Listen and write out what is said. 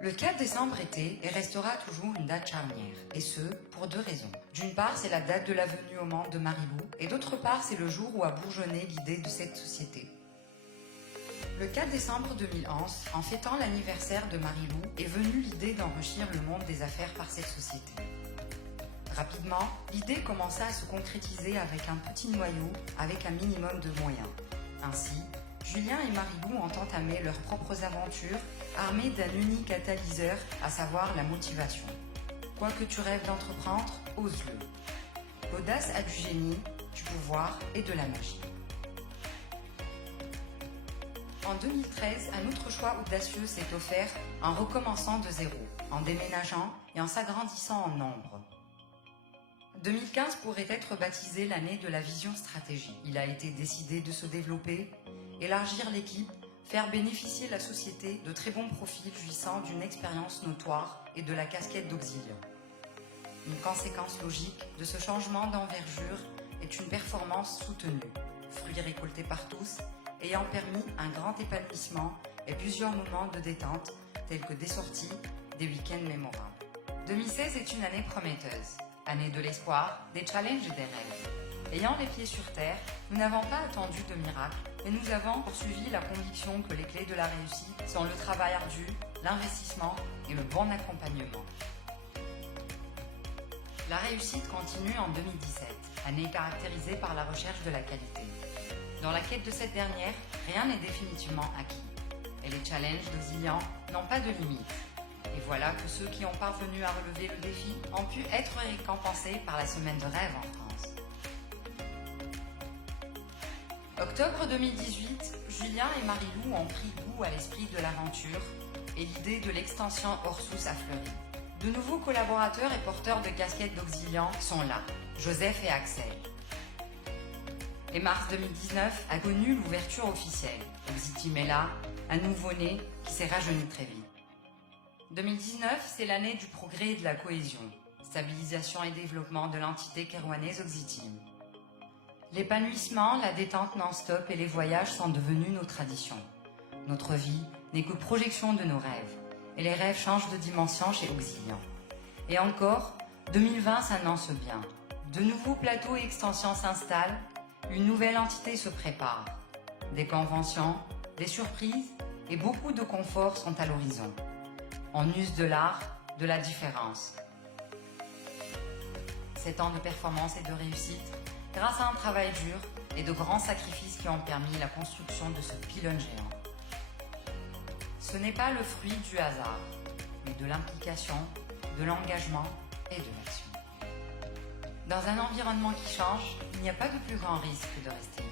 Le 4 décembre était et restera toujours une date charnière, et ce, pour deux raisons. D'une part, c'est la date de la venue au monde de Marilou, et d'autre part, c'est le jour où a bourgeonné l'idée de cette société. Le 4 décembre 2011, en fêtant l'anniversaire de Marilou, est venue l'idée d'enrichir le monde des affaires par cette société. Rapidement, l'idée commença à se concrétiser avec un petit noyau, avec un minimum de moyens. Ainsi, Julien et Marilou ont entamé leurs propres aventures, armés d'un unique catalyseur, à savoir la motivation. Quoi que tu rêves d'entreprendre, ose-le. L'audace a du génie, du pouvoir et de la magie. En 2013, un autre choix audacieux s'est offert en recommençant de zéro, en déménageant et en s'agrandissant en nombre. 2015 pourrait être baptisé l'année de la vision stratégie. Il a été décidé de se développer, élargir l'équipe, faire bénéficier la société de très bons profils jouissant d'une expérience notoire et de la casquette d'auxiliaire. Une conséquence logique de ce changement d'envergure est une performance soutenue, fruits récoltés par tous, ayant permis un grand épanouissement et plusieurs moments de détente tels que des sorties, des week-ends mémorables. 2016 est une année prometteuse, année de l'espoir, des challenges et des rêves. Ayant les pieds sur terre, nous n'avons pas attendu de miracle, mais nous avons poursuivi la conviction que les clés de la réussite sont le travail ardu, l'investissement et le bon accompagnement. La réussite continue en 2017, année caractérisée par la recherche de la qualité. Dans la quête de cette dernière, rien n'est définitivement acquis, et les challenges de Zillian n'ont pas de limite. Et voilà que ceux qui ont parvenu à relever le défi ont pu être récompensés par la semaine de rêve en France. Octobre 2018, Julien et Marilou ont pris goût à l'esprit de l'aventure et l'idée de l'extension Ursus a fleuri. De nouveaux collaborateurs et porteurs de casquettes d'auxiliants sont là, Joseph et Axel. Et mars 2019 a connu l'ouverture officielle. Oxiteam est là, un nouveau-né qui s'est rajeuni très vite. 2019, c'est l'année du progrès et de la cohésion, stabilisation et développement de l'entité kérouanaise Oxiteam. L'épanouissement, la détente non-stop et les voyages sont devenus nos traditions. Notre vie n'est que projection de nos rêves, et les rêves changent de dimension chez Auxiliant. Et encore, 2020 s'annonce bien. De nouveaux plateaux et extensions s'installent, une nouvelle entité se prépare. Des conventions, des surprises et beaucoup de confort sont à l'horizon. On use de l'art, de la différence. 7 ans de performance et de réussite, grâce à un travail dur et de grands sacrifices qui ont permis la construction de ce pylône géant. Ce n'est pas le fruit du hasard, mais de l'implication, de l'engagement et de l'action. Dans un environnement qui change, il n'y a pas de plus grand risque que de rester.